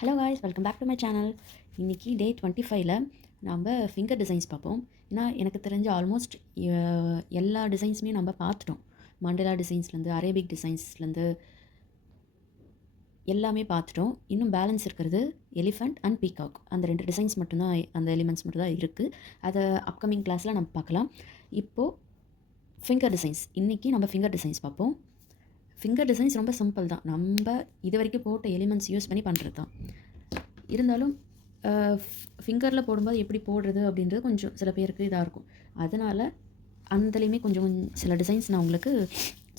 Hello guys, welcome back to my channel. இன்றைக்கி day 25ல் நம்ம finger designs பார்ப்போம். ஏன்னா எனக்கு தெரிஞ்ச ஆல்மோஸ்ட் எல்லா டிசைன்ஸுமே நம்ம பார்த்துட்டோம். மண்டலா டிசைன்ஸ்லேருந்து அரேபிக் டிசைன்ஸ்லேருந்து எல்லாமே பார்த்துட்டோம். இன்னும் பேலன்ஸ் இருக்கிறது எலிஃபண்ட் அண்ட் பீகாக். அந்த 2 டிசைன்ஸ் மட்டும்தான், அந்த எலிமெண்ட்ஸ் மட்டும்தான் இருக்குது. அதை அப்கமிங் கிளாஸில் நம்ம பார்க்கலாம். இப்போது ஃபிங்கர் டிசைன்ஸ், இன்றைக்கி நம்ம ஃபிங்கர் டிசைன்ஸ் பார்ப்போம். ஃபிங்கர் டிசைன்ஸ் ரொம்ப சிம்பிள் தான். நம்ம இது வரைக்கும் போட்ட எலிமெண்ட்ஸ் யூஸ் பண்ணி பண்ணுறது தான். இருந்தாலும் ஃபிங்கரில் போடும்போது எப்படி போடுறது அப்படின்றது கொஞ்சம் சில பேருக்கு இதாக இருக்கும். அதனால் அந்தலையுமே கொஞ்சம் சில டிசைன்ஸ் நான் உங்களுக்கு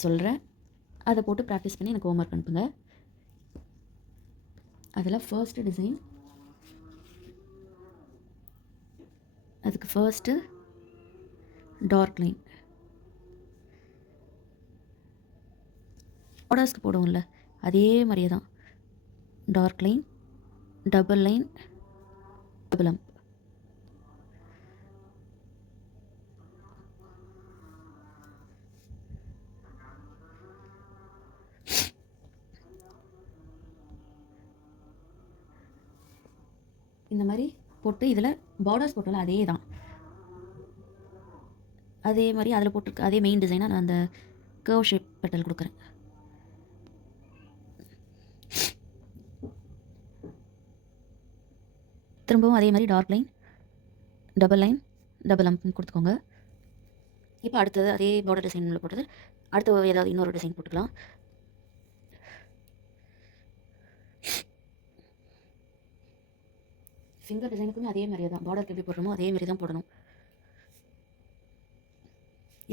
சொல்கிறேன். அதை போட்டு ப்ராக்டிஸ் பண்ணி எனக்கு ஹோம்ஒர்க் அனுப்புங்க. அதில் ஃபர்ஸ்ட்டு டிசைன், அதுக்கு ஃபர்ஸ்ட்டு டார்க் லைன். ஆர்டர்ஸ்க்கு போடுவோம்ல, அதே மாதிரியே தான். Dark line, double line, double hump. இந்த மாதிரி போட்டு இதில் பார்டர்ஸ் போட்டாலும் அதே தான். அதே மாதிரி அதில் போட்டிருக்க அதே மெயின் டிசைனாக நான் அந்த கர்வ் ஷேப் பெட்டல் கொடுக்குறேன். திரும்பவும் அதே மாதிரி dark line, double line, double hump கொடுத்துக்கோங்க. இப்போ அடுத்தது அதே பார்டர் டிசைனில் போட்டது, அடுத்து ஏதாவது இன்னொரு டிசைன் போட்டுக்கலாம். ஃபிங்கர் டிசைனுக்குமே அதே மாதிரியே தான், பார்டருக்கு எப்படி போடுறோமோ அதே மாதிரி தான் போடணும்.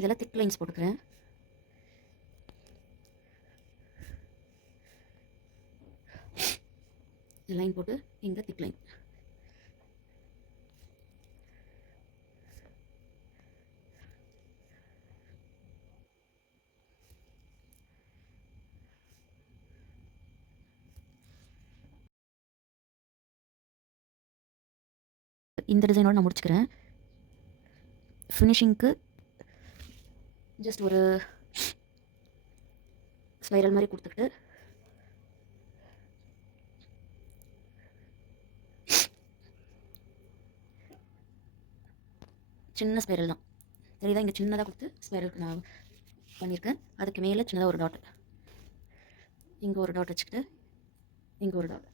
இதெல்லாம் திக் லைன்ஸ் போட்டுக்கிறேன். லைன் போட்டு இங்கே திக் லைன். இந்த டிசைனோடு நான் முடிச்சுக்கிறேன். ஃபினிஷிங்க்கு ஜஸ்ட் ஒரு ஸ்பைரல் மாதிரி கொடுத்துக்கிட்டு சின்ன ஸ்பைரல் தான் தெரியுதா, இங்கே சின்னதாக கொடுத்து ஸ்பைரலுக்கு நான் பண்ணியிருக்கேன். அதுக்கு மேலே சின்னதாக ஒரு டாட், இங்கே ஒரு டாட் வச்சுக்கிட்டு இங்கே ஒரு டாட்,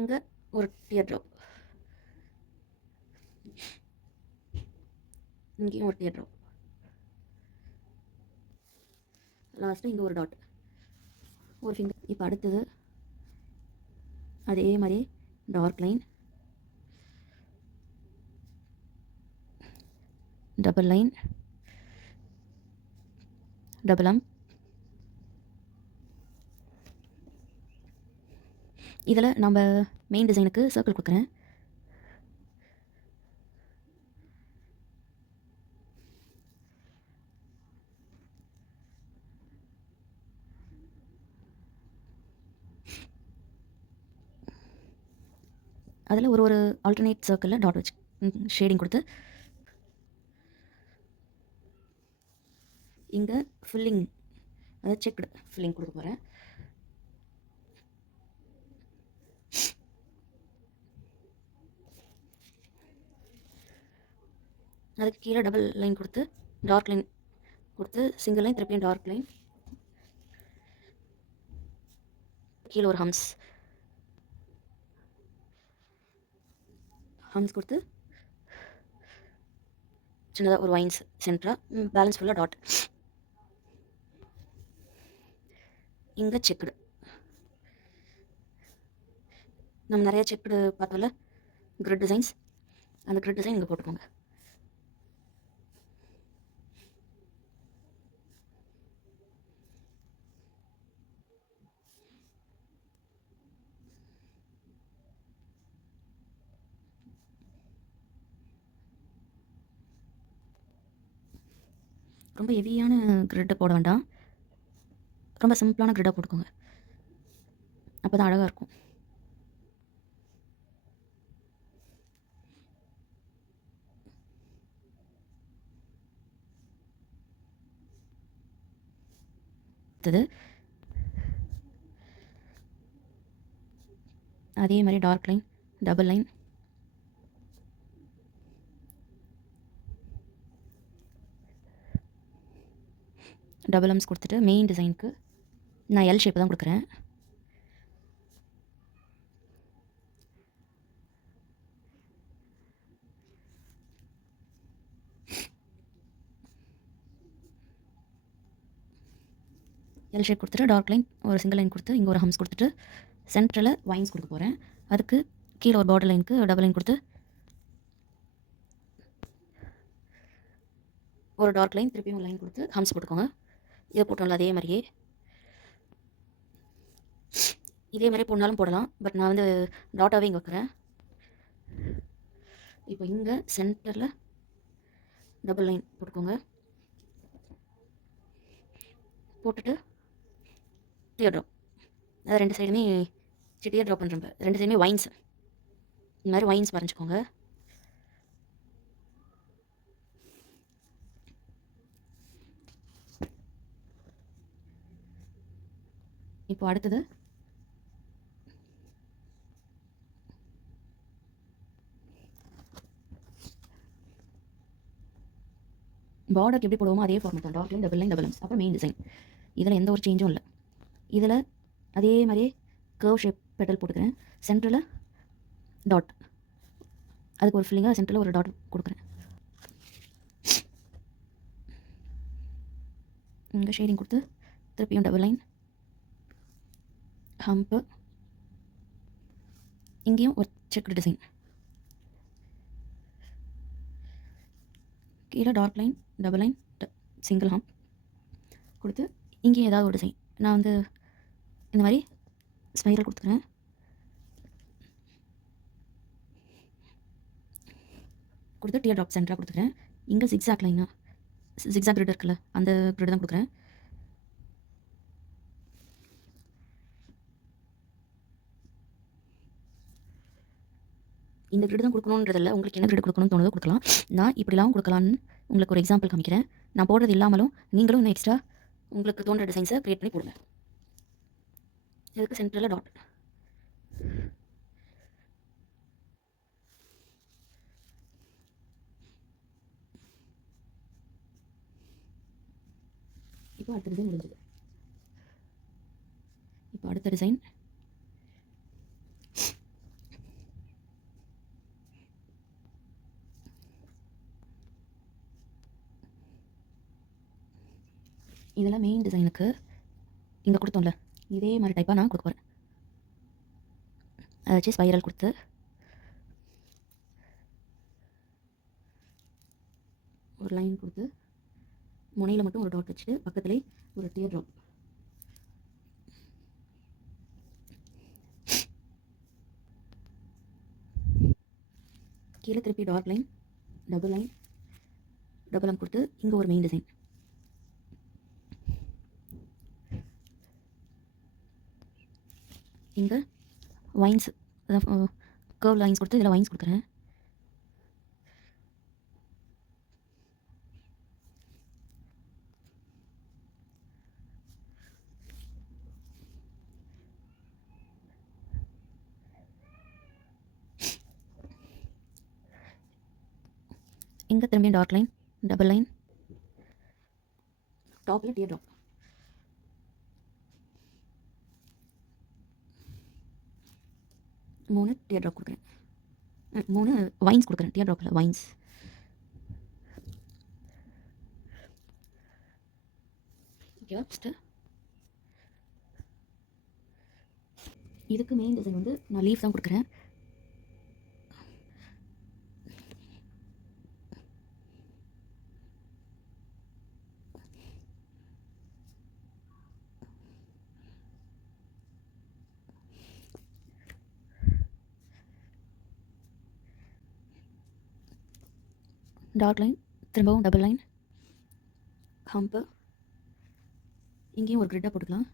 இங்கே ஒரு டியர் ட்ராப், இங்கேயும் ஒரு டியர் ட்ராப், லாஸ்ட்டு இங்கே ஒரு டாட், ஒரு ஃபிங்கர். இப்போ அடுத்தது அதே மாதிரி dark line, double line, double hump. இதில் நம்ம மெயின் டிசைனுக்கு சர்க்கிள் கொடுக்குறேன். அதில் ஒரு ஒரு ஆல்டர்னேட் சர்க்கிளில் டாட் வச்சு ஷேடிங் கொடுத்து இங்கே ஃபில்லிங், அதாவது செக்டு ஃபில்லிங் கொடுக்க போகிறேன். அதுக்கு கீழே டபுள் லைன் கொடுத்து டார்க் லைன் கொடுத்து சிங்கிள் லைன், திருப்பியும் டார்க் லைன், கீழே ஒரு ஹம்ஸ் கொடுத்து சின்னதாக ஒரு வைன்ஸ் சென்டராக, பேலன்ஸ் ஃபுல்லாக டாட். இங்கே செக்குடு, நம்ம நிறைய செக்குடு பார்த்தோம்ல கிரிட் டிசைன்ஸ், அந்த கிரிட் டிசைன் இங்கே போட்டுக்கோங்க. ரொம்ப ஹெவியான கிரிட்டை போட வேண்டாம், ரொம்ப சிம்பிளான கிரிட்டாக போட்டுக்கோங்க, அப்போ தான் அழகாக இருக்கும். அடுத்தது அதே மாதிரி dark line, double line, double humps கொடுத்துட்டு மெயின் டிசைனுக்கு நான் எல் ஷேப் தான் கொடுக்குறேன். எல் ஷேப் கொடுத்துட்டு டார்க் லைன் ஒரு சிங்கிள் லைன் கொடுத்து இங்கே ஒரு ஹம்ஸ் கொடுத்துட்டு சென்டரில் வைன்ஸ் கொடுக்க போகிறேன். அதுக்கு கீழே ஒரு பார்டர் லைனுக்கு டபுள் லைன் கொடுத்து ஒரு டார்க் லைன் திருப்பியும் ஒரு லைன் கொடுத்து ஹம்ஸ் போட்டுக்கோங்க. இதை போட்டோம்ல இதே மாதிரி போடனாலும் போடலாம். பட் நான் வந்து டாட்டாவே இங்கே வைக்கிறேன். இப்போ இங்கே சென்டரில் டபுள் லைன் போட்டுக்கோங்க. போட்டுட்டு டியர் ட்ராப், அதாவது ரெண்டு சைடுமே டியர் ட்ராப் பண்ணுறப்ப ரெண்டு சைடுமே வைன்ஸ், இந்த மாதிரி வைன்ஸ் வரைஞ்சிக்கோங்க. இப்போ அடுத்தது பார்டருக்கு எப்படி போடுவோமோ அதே ஃபார்மேட் தான். Dark line, double line, double humps, அப்புறம் மெயின் டிசைன். இதில் எந்த ஒரு சேஞ்சும் இல்லை. இதில் அதே மாதிரியே கர்வ் ஷேப் பெட்டல் போட்டுக்கிறேன். சென்டரில் டாட், அதுக்கு ஒரு ஃபில்லிங்காக சென்டரில் ஒரு டாட் கொடுக்குறேன். இங்கே ஷேடிங் கொடுத்து திருப்பியும் டபுள் லைன், ஹம்ப்பு, இங்கேயும் ஒரு செக்குடு டிசைன், கீழே dark line, double line, single hump கொடுத்து இங்கேயும் ஏதாவது ஒரு டிசைன். நான் வந்து இந்த மாதிரி ஸ்பைரல் கொடுத்துக்கிறேன். கொடுத்து டியர் ட்ராப் சென்டராக கொடுத்துக்கிறேன். இங்கே ஜிக்ஸாக் லைனாக ஜிக்ஸாக் கிரிட் இருக்குல்ல, அந்த கிரிட் தான் கொடுக்குறேன். இந்த கிரிட் தான் கொடுக்கணுன்றதில்ல, உங்களுக்கு என்ன கிரிட் கொடுக்கணும்னு தோணுதோ கொடுக்கலாம். நான் இப்படிலாம் கொடுக்கலான்னு உங்களுக்கு ஒரு எக்ஸாம்பிள் காமிக்கிறேன். நான் போடுறது இல்லாமலும் நீங்களும் இன்னும் எக்ஸ்ட்ரா உங்களுக்கு தோன்ற டிசைன்ஸை க்ரியேட் பண்ணி போடுங்க. இதுக்கு சென்டரில் டாட், இப்போ அடுத்த டிசைன் முடிஞ்சது. இப்போ அடுத்த டிசைன் இதெல்லாம் மெயின் டிசைனுக்கு இங்கே கொடுத்தோம்ல இதே மாதிரி டைப்பாக நான் கொடுக்க போகிறேன். அதை வச்சு ஸ்பைரல் கொடுத்து ஒரு லைன் கொடுத்து முனையில் மட்டும் ஒரு டாட் வச்சுட்டு பக்கத்துலேயே ஒரு டியர் ட்ராப், கீழே திருப்பி dark line, double line, double line கொடுத்து இங்கே ஒரு மெயின் டிசைன். இங்கே வைன்ஸ், கர்வ் லைன்ஸ் கொடுத்து இதில் வைன்ஸ் கொடுக்குறேன். இங்கே திரும்பியும் டார்க் லைன், டபுள் லைன், டாப்பில் டியர் ட்ராப், மூணு டியர் ட்ராப் கொடுக்குறேன். 3 வைன்ஸ் கொடுக்குறேன். டியர் ட்ராப்பில் வைன்ஸ். ஓகேவா? ஃபஸ்ட்டு இதுக்கு மெயின் டிசைன் வந்து நான் லீஃப் தான் கொடுக்குறேன். டார்க் லைன், திரும்பவும் டபுள் லைன், ஹம்ப்பு, இங்கேயும் ஒரு கிரிட்டாக போட்டுக்கலாம்.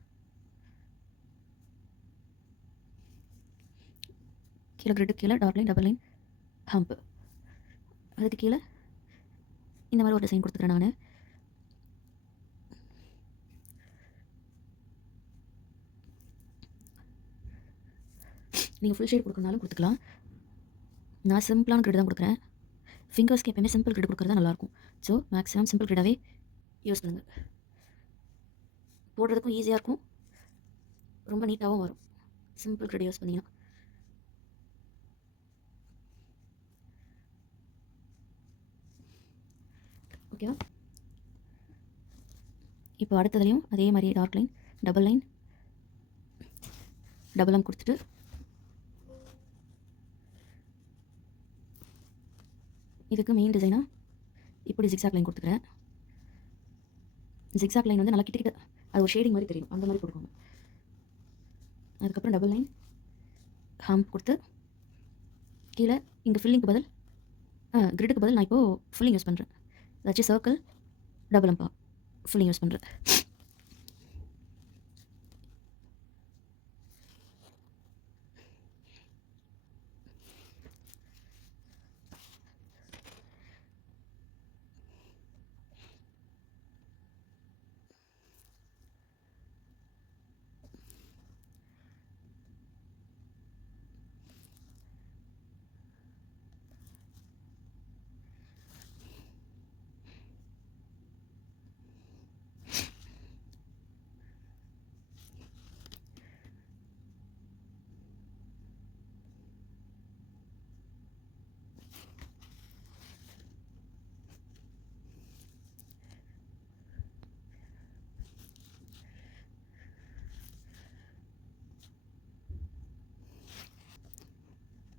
கீழே கிரிட்டு கீழே dark line, double line, hump, அதுக்கு கீழே இந்த மாதிரி ஒரு டிசைன் கொடுத்துக்கிறேன் நான். நீங்கள் ஃபுல் ஷேட் கொடுக்கறனாலும் கொடுத்துக்கலாம். நான் சிம்பிளான கிரிட் தான் கொடுக்குறேன். ஃபிங்கர்ஸ்க்கு எப்பயுமே சிம்பிள் கிரிட் கொடுக்குறது தான் நல்லாயிருக்கும். ஸோ மேக்ஸிமம் சிம்பிள் கிரிடாகவே யூஸ் பண்ணுங்கள். போடுறதுக்கும் ஈஸியாக இருக்கும், ரொம்ப நீட்டாகவும் வரும் சிம்பிள் கிரிட் யூஸ் பண்ணிங்கன்னா. ஓகேவா? இப்போ அடுத்ததுலேயும் அதே மாதிரி dark line, double line, double line கொடுத்துட்டு இதுக்கு மெயின் டிசைனாக இப்படி ஜிக்ஸாக் லைன் கொடுத்துக்கிறேன். ஜிக்ஸாக் லைன் வந்து நல்லா கிட்ட அது ஒரு ஷேடிங் மாதிரி தெரியும், அந்த மாதிரி கொடுக்கணும். அதுக்கப்புறம் டபுள் லைன் ஹம்ப் கொடுத்து கீழே இங்கே ஃபில்லிங்க்கு பதில் கிரிட்டுக்கு பதில் நான் இப்போது ஃபில்லிங் யூஸ் பண்ணுறேன். ஏதாச்சும் circle double Amba filling use பண்ணுறேன்.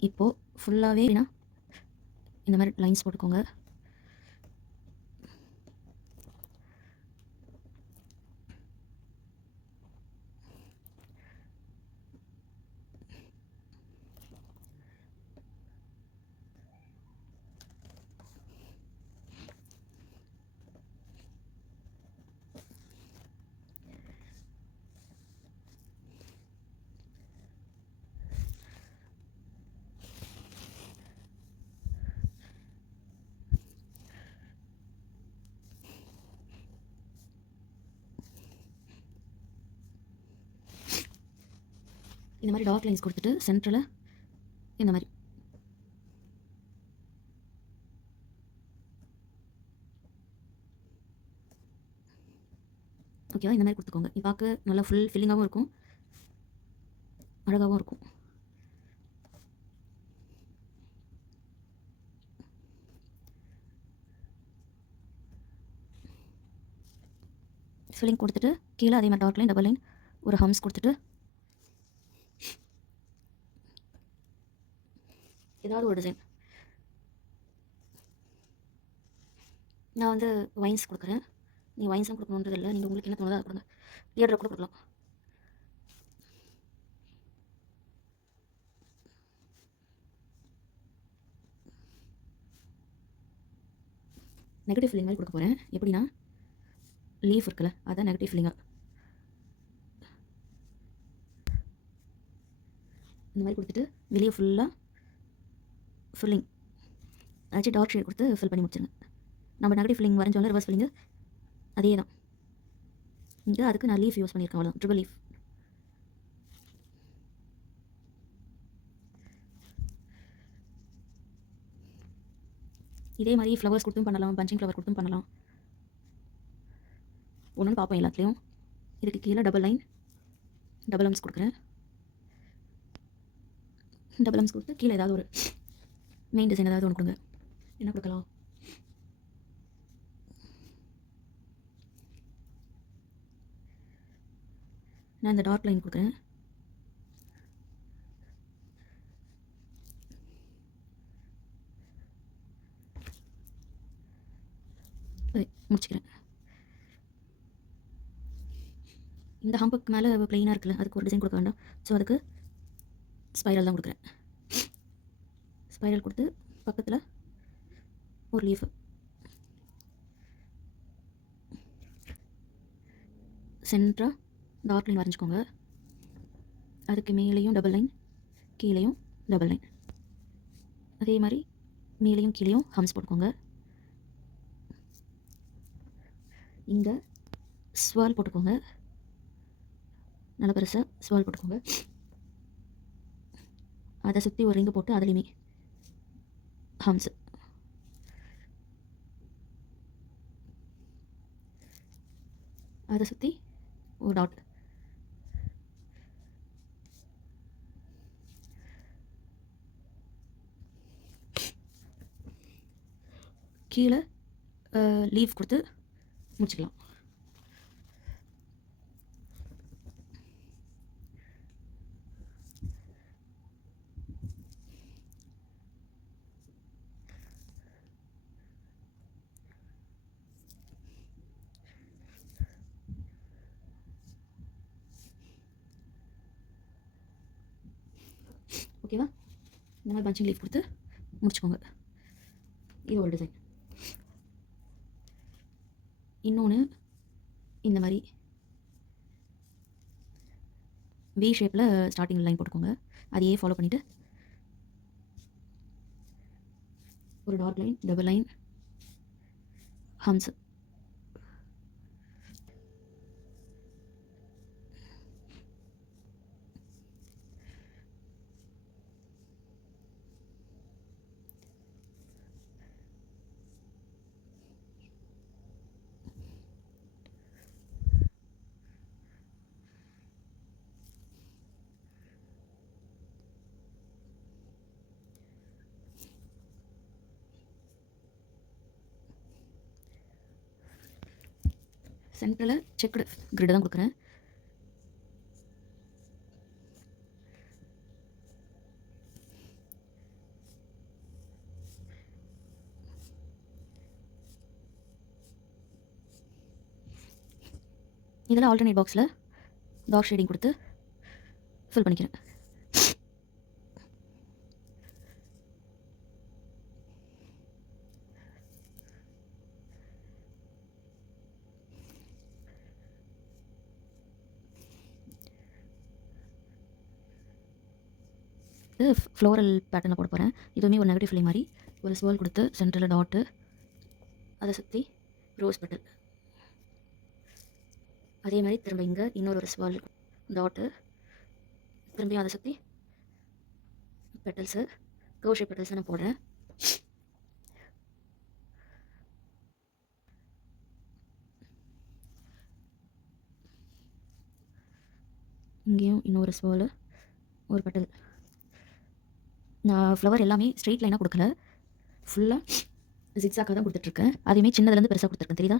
இப்போது ஃபுல்லாகவே இந்த மாதிரி லைன்ஸ் போட்டுக்கோங்க. இந்த மாதிரி டார்க் லைன்ஸ் கொடுத்துட்டு சென்டரில் இந்த மாதிரி ஓகேவா, இந்த மாதிரி கொடுத்துக்கோங்க. இது பார்க்க நல்லா ஃபுல் ஃபில்லிங்காகவும் இருக்கும், அழகாகவும் இருக்கும். ஃபில்லிங் கொடுத்துட்டு கீழே அதே மாதிரி டார்க் லைன் டபுள் லைன் ஒரு ஹம்ஸ் கொடுத்துட்டு ஏதாவது ஒரு டிசைன். நான் வந்து வைன்ஸ் கொடுக்குறேன். நீங்கள் வைன்ஸும் கொடுக்கணுன்றது இல்லை, நீங்கள் உங்களுக்கு என்ன தோணுதோ அதை கொடுங்க. தியேட்டரை கூட கொடுக்கலாம். நெகட்டிவ் ஃபில்லிங் மாதிரி கொடுக்க போகிறேன். எப்படின்னா லீஃப் இருக்குல்ல, அதான் நெகட்டிவ் ஃபில்லிங்காக இந்த மாதிரி கொடுத்துட்டு வெளியே ஃபுல்லாக ஃபில்லிங் ஏதாச்சும் டார்க் ஷேட் கொடுத்து ஃபில் பண்ணி முடிச்சிருங்க. நம்ம நெகட்டிவ் ஃபில்லிங் வரைஞ்சோம்ல, ரிவர்ஸ் ஃபில்லிங்கு அதே தான். இங்கே அதுக்கு நான் லீஃப் யூஸ் பண்ணியிருக்கேன், அவ்வளோ ட்ரிபிள் லீஃப். இதே மாதிரி ஃப்ளவர்ஸ் கொடுத்தும் பண்ணலாம், பஞ்சிங் ஃப்ளவர் கொடுத்தும் பண்ணலாம். ஒன்றுன்னு பார்ப்போம் எல்லாத்துலேயும். இதுக்கு கீழே டபுள் லைன் டபுள் எம்ஸ் கொடுக்குறேன். டபுள் எம்ஸ் கொடுத்து கீழே ஏதாவது ஒரு மெயின் டிசைன் ஏதாவது ஒன்று கொடுங்க. என்ன கொடுக்கலாம்? நான் இந்த டார்க் லைன் கொடுக்குறேன். முடிச்சுக்கிறேன். இந்த ஹம்புக்கு மேலே ப்ளெயினாக இருக்குல்ல, அதுக்கு ஒரு டிசைன் கொடுக்க வேண்டாம். ஸோ அதுக்கு ஸ்பைரல் தான் கொடுக்குறேன். ஸ்பைரல் கொடுத்து பக்கத்தில் ஒரு லீஃப், சென்டராக டார்க் லைன் வரைஞ்சிக்கோங்க. அதுக்கு மேலேயும் டபுள் லைன், கீழேயும் டபுள் லைன். அதே மாதிரி மேலேயும் கீழேயும் ஹம்ஸ் போட்டுக்கோங்க. இங்கே ஸ்வால் போட்டுக்கோங்க, நல்லா பெருசாக ஸ்வால் போட்டுக்கோங்க. அதை சுற்றி ஒரு ரிங்கு போட்டு அதுலேயுமே ஹம்ஸ். அதை சுற்றி ஒரு டாட். கீழே லீவ் கொடுத்து முடிச்சுக்கலாம். ஓகேவா? இந்த மாதிரி பஞ்சிங் லீஃப் கொடுத்து முடிச்சுக்கோங்க. இது ஒரு டிசைன். இன்னொன்று இந்த மாதிரி வி ஷேப்பில் ஸ்டார்டிங் லைன் போட்டுக்கோங்க. அதையே ஃபாலோ பண்ணிவிட்டு ஒரு டாட் லைன், டபுள் லைன், ஹம்ஸ். சென்டரில் செக்குடு கிரிட் தான் கொடுக்குறேன். இதில் ஆல்டர்னேட் பாக்ஸில் டார்க் ஷேடிங் கொடுத்து ஃபில் பண்ணிக்கிறேன். இது ஃப்ளோரல் பேட்டர்னில் போட போகிறேன். இதுவுமே ஒரு நெகட்டிவ் ஃபில்லிங் மாதிரி ஒரு ஸ்வேர்ல் கொடுத்து சென்டரில் டாட்டு, அதை சுற்றி ரோஸ் பெட்டல். அதே மாதிரி திரும்ப இங்கே இன்னொரு ஒரு ஸ்வேர்ல் டாட்டு, திரும்பியும் அதை சுற்றி பெட்டல்ஸு, க்ரோஷே பெட்டல்ஸை நான் போடுறேன். இங்கேயும் இன்னொரு ஸ்வேர்லு, ஒரு பெட்டல். நான் ஃப்ளவர் எல்லாமே ஸ்ட்ரெயிட் லைனாக கொடுக்கல, ஃபுல்லாக ஜிக்ஸாக்காக தான் கொடுத்துட்ருக்கேன். அதையுமே சின்னதுலேருந்து பெருசாக கொடுத்துருக்கேன், தெரியுதா?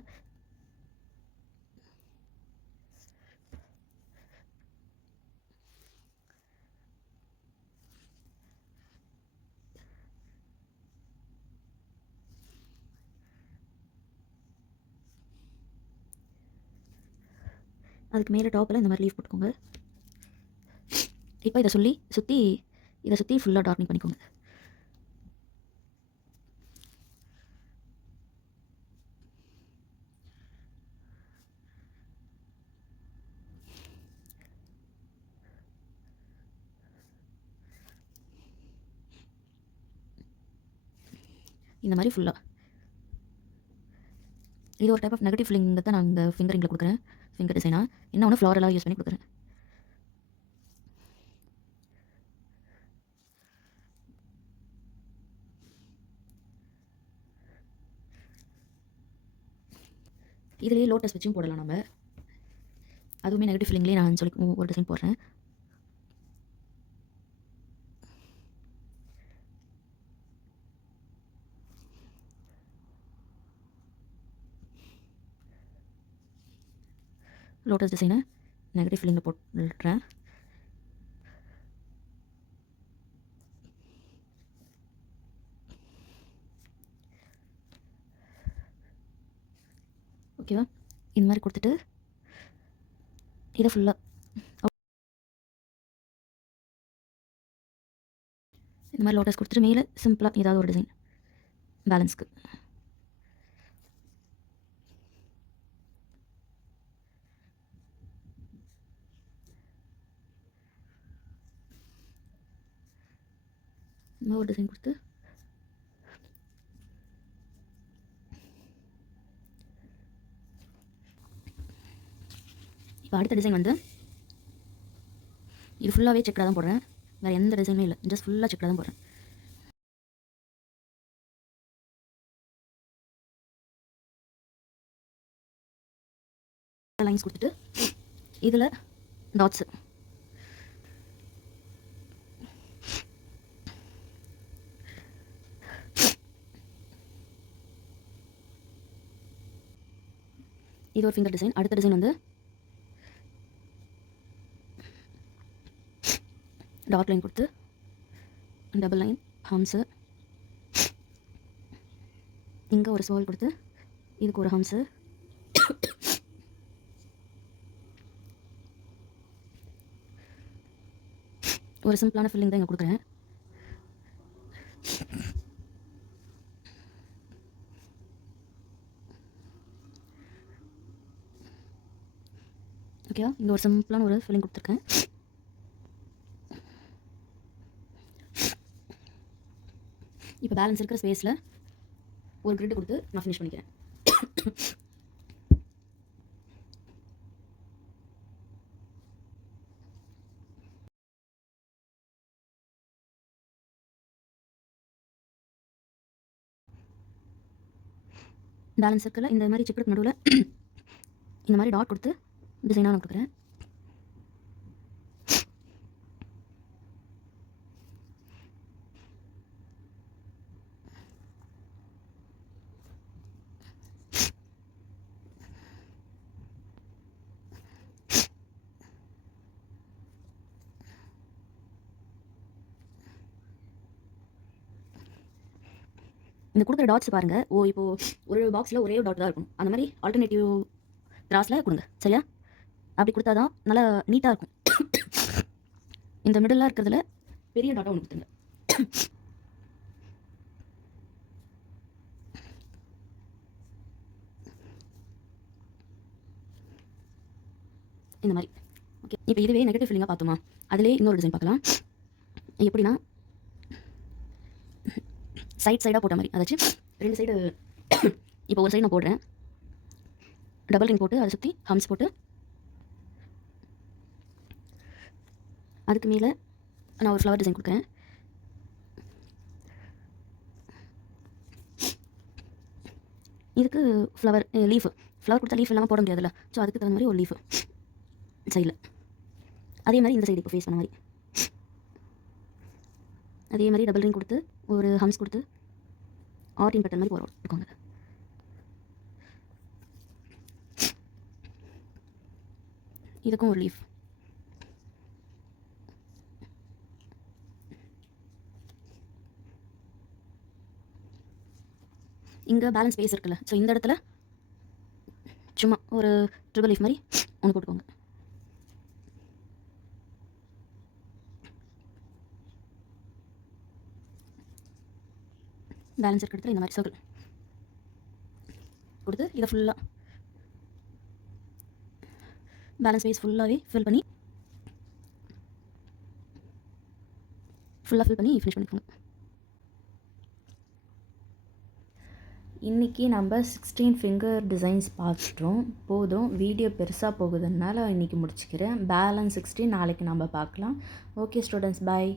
அதுக்கு மேலே டாப்பில் இந்த மாதிரி லீவ் போட்டுக்கோங்க. இப்போ இதை சுற்றி ஃபுல்லாக டார்னிங் பண்ணிக்கோங்க. இந்த மாதிரி ஃபுல்லாக. இது ஒரு டைப் ஆஃப் நெகட்டிவ் ஃபில்லிங் தான் நான் இந்த ஃபிங்கரிங்கில் கொடுக்குறேன், ஃபிங்கர் டிசைனாக. இன்னொன்று ஃப்ளாரலாக யூஸ் பண்ணி கொடுக்குறேன். இதுலேயே லோட்டஸ் வச்சும் போடலாம் நம்ம. அதுவுமே நெகட்டிவ் ஃபில்லிங்லேயே நான் சொல்லி ஒரு டிசைன் போடுறேன். லோட்டஸ் டிசைனை நெகட்டிவ் ஃபில்லிங்கில் போட்டுறேன். ஓகேவா? இந்த மாதிரி கொடுத்துட்டு இதை ஃபுல்லாக இந்த மாதிரி லோட்டஸ் கொடுத்துட்டு மேலே சிம்பிளாக ஏதாவது ஒரு டிசைன் பேலன்ஸ்க்கு. ஒரு டிசைன் கொடுத்து இப்போ அடுத்த டிசைன் வந்து இது ஃபுல்லாகவே செக்கடாக தான் போடுறேன். வேறு எந்த டிசைனுமே இல்லை, ஜஸ்ட் ஃபுல்லாக செக்கில் தான் போடுறேன். லைன்ஸ் கொடுத்துட்டு இதில் டாட்ஸு இது ஒரு ஃபிங்கர் டிசைன். அடுத்த டிசைன் வந்து டாட் லைன் கொடுத்து டபுள் லைன் ஹம்ஸு, இங்கே ஒரு ஸ்வால் கொடுத்து இதுக்கு ஒரு ஹம்ஸு, ஒரு சிம்பிளான ஃபில்லிங் தான் இங்கே கொடுக்குறேன். ஓகேவா, இங்கே ஒரு சிம்பிளான ஒரு ஃபில்லிங் கொடுத்துருக்கேன். இப்போ பேலன்ஸ் இருக்கிற ஸ்பேஸில் ஒரு கிரிட் கொடுத்து நான் ஃபினிஷ் பண்ணிக்கிறேன். பேலன்ஸ் இருக்கிற இந்த மாதிரி செக்குக்கு நடுவில் இந்த மாதிரி டாட் கொடுத்து டிசைனாக நான் கொடுக்குறேன். இந்த கொடுக்குற டாட்ஸ் பாருங்கள். இப்போது ஒரு பாக்ஸில் ஒரே டாட் தான் இருக்கும். அந்த மாதிரி ஆல்டர்னேட்டிவ் கிராஸில் கொடுங்க, சரியா? அப்படி கொடுத்தா தான் நல்லா நீட்டாக இருக்கும். இந்த மிடிலாக இருக்கிறதுல பெரிய டாட்டாக ஒன்று கொடுத்துங்க. இந்த மாதிரி. ஓகே, இப்போ இதுவே நெகட்டிவ் ஃபீலிங்காக பார்த்தோமா, அதிலே இன்னொரு டிசைன் பார்க்கலாம். எப்படின்னா சைடாக போட்ட மாதிரி, அதாச்சு 2 சைடு. இப்போ ஒரு சைடு நான் போடுறேன், டபுள் ரிங் போட்டு அதை சுற்றி ஹம்ஸ் போட்டு அதுக்கு மேலே நான் ஒரு ஃப்ளவர் டிசைன் கொடுக்குறேன். இதுக்கு ஃப்ளவர் கொடுத்தா லீஃப் இல்லாமல் போட முடியாதுல்ல. ஸோ அதுக்கு தகுந்த மாதிரி ஒரு லீஃபு சைடில். அதே மாதிரி இந்த சைடு இப்போ ஃபேஸ் பண்ண மாதிரி அதே மாதிரி டபுள் ரிங் கொடுத்து ஒரு ஹம்ஸ் கொடுத்து ஆர்டின் பட்டன் மாதிரி போடுவாங்க. இதுக்கும் ஒரு லீஃப். இங்கே பேலன்ஸ் ஸ்பேஸ் இருக்குல்ல, ஸோ இந்த இடத்துல சும்மா ஒரு ட்ரிபிள் லீஃப் மாதிரி ஒன்று போட்டுக்கோங்க. பேலன்ஸ் இருக்கிற இடத்துல இந்த மாதிரி சர்க்கிள் கொடுத்து இதை ஃபுல்லாக பேலன்ஸ் ஸ்பேஸ் ஃபுல்லாகவே ஃபில் பண்ணி ஃபினிஷ் பண்ணிக்கோங்க. இன்றைக்கி நம்ம 16 ஃபிங்கர் டிசைன்ஸ் பார்த்துட்டோம். போதும், வீடியோ பெருசாக போகுதுனால இன்றைக்கி முடிச்சுக்கிறேன். பேலன்ஸ் 16 நாளைக்கு நம்ம பார்க்கலாம். ஓகே ஸ்டூடெண்ட்ஸ், பாய்.